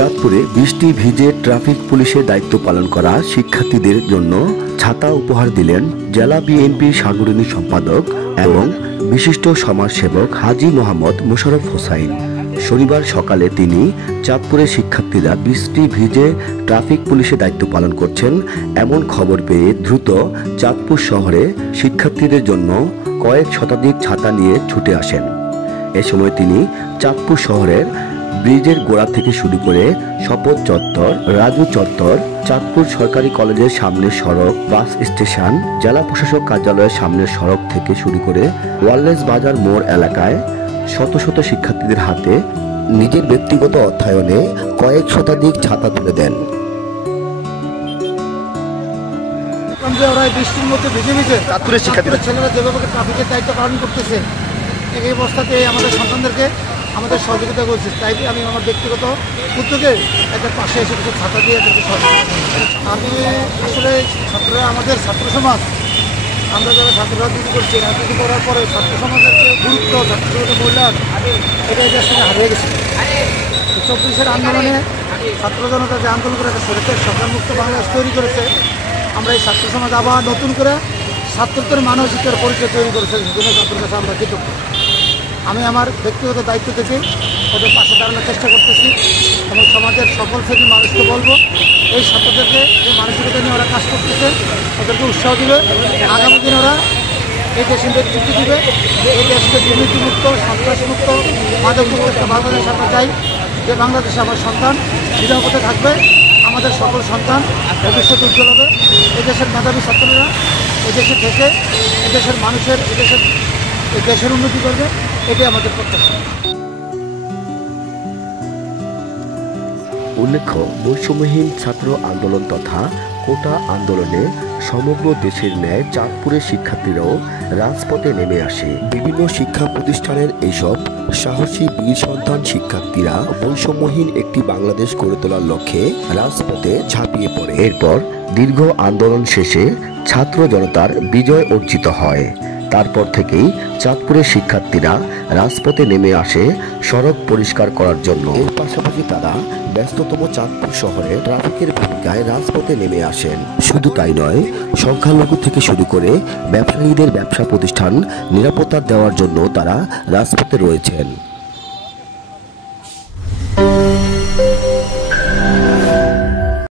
চাঁদপুরে বৃষ্টি ভিজে ট্রাফিক পুলিশের দায়িত্ব পালন করা শিক্ষার্থীদের জন্য ছাতা উপহার দিলেন জেলা বিএনপির সাংগঠনিক সম্পাদক এবং বিশিষ্ট সমাজসেবক হাজী মোহাম্মদ মোশাররফ হোসাইন। শনিবার সকালে তিনি চাঁদপুরের শিক্ষার্থীরা বৃষ্টি ভিজে ট্রাফিক পুলিশের দায়িত্ব পালন করছেন এমন খবর পেয়ে দ্রুত চাঁদপুর শহরে শিক্ষার্থীদের জন্য কয়েক শতাধিক ছাতা নিয়ে ছুটে আসেন। এ সময় তিনি চাঁদপুর শহরের ব্রিজের গোড়া থেকে শুরু করে শপথ চত্বর, রাজু চত্বর, চাঁদপুর সরকারি কলেজের সামনের সড়ক, বাস স্টেশন, জেলা প্রশাসক কার্যালয়ের সামনের সড়ক থেকে শুরু করে ওয়ারলেস বাজার মোড় এলাকায় শত শত শিক্ষার্থীদের হাতে নিজের ব্যক্তিগত অর্থায়নে কয়েক শতাধিক ছাতা তুলে দেন। বৃষ্টির মধ্যে ভিজে ভিজে চাঁদপুরের শিক্ষার্থীরা ছেলেরা যেভাবে ট্রাফিকের দায়িত্ব পালন করতেছে, এই অবস্থাতে আমাদের সন্তানদেরকে আমাদের সহযোগিতা করছে। তাই আমি আমার ব্যক্তিগত উদ্যোগে একটা পাশে এসে কিছু ছাতা দিয়ে একটা সহযোগিতা। আমি আসলে ছাত্ররা, আমাদের ছাত্র সমাজ, আমরা যারা ছাত্ররা রাজনীতি করছি, রাজনীতি করার পরে ছাত্র সমাজের যে গুরুত্ব, ছাত্রদের মূল্যায়ন, এটা আসলে হারিয়ে গেছে। 24-এর আন্দোলনে ছাত্র জনতা যে আন্দোলন করে একটা সরকার সরকারমুক্ত বাংলাদেশ তৈরি করেছে, আমরা এই ছাত্র সমাজ আবার নতুন করে ছাত্রত্বের মানসিকতার পরিচয় তৈরি করেছে। সেজন্য ছাত্রের কাছে আমরা কৃতজ্ঞ। আমি আমার ব্যক্তিগত দায়িত্ব থেকে ওদের পাশে দাঁড়ানোর চেষ্টা করতেছি এবং সমাজের সকল শ্রেণীর মানুষকে বলবো, এই ছাত্রদেরকে যে মানসিকতা নিয়ে ওরা কাজ করতেছে ওদেরকে উৎসাহ দিবে। আগামী দিন ওরা এই দেশের নেতৃত্ব দিবে, এই দেশকে দুর্নীতিমুক্ত, সন্ত্রাসমুক্ত, মাদকমুক্ত একটা বাংলাদেশ আমরা চাই। যে বাংলাদেশে আমার সন্তান নিরাপদে থাকবে, আমাদের সকল সন্তান ভবিষ্যৎ উজ্জ্বল হবে। এই দেশের মেধাবী ছাত্ররা এই দেশে থেকে এই দেশের মানুষের, এই দেশের উন্নতি করবে, এটাই আমাদের প্রত্যাশা। উল্লেখ্য, বৈষম্যহীন ছাত্র আন্দোলন তথা কোটা আন্দোলনে সমগ্র দেশের ন্যায় চাঁদপুরের শিক্ষার্থীরাও রাজপথে নেমে আসে। বিভিন্ন শিক্ষা প্রতিষ্ঠানের এইসব সাহসী বীর সন্তান শিক্ষার্থীরা বৈষম্যহীন একটি বাংলাদেশ গড়ে তোলার লক্ষ্যে রাজপথে ঝাঁপিয়ে পড়ে। এরপর দীর্ঘ আন্দোলন শেষে ছাত্র জনতার বিজয় অর্জিত হয়। তারপর থেকেই চাঁদপুরের শিক্ষার্থীরা রাজপথে নেমে আসে সড়ক পরিষ্কার করার জন্য। এর পাশাপাশি তারা ব্যস্ততম চাঁদপুর শহরে ট্রাফিকের ভূমিকায় রাজপথে নেমে আসেন। শুধু তাই নয়, সংখ্যালঘু থেকে শুরু করে ব্যবসায়ীদের ব্যবসা প্রতিষ্ঠান নিরাপত্তা দেওয়ার জন্য তারা রাজপথে রয়েছেন।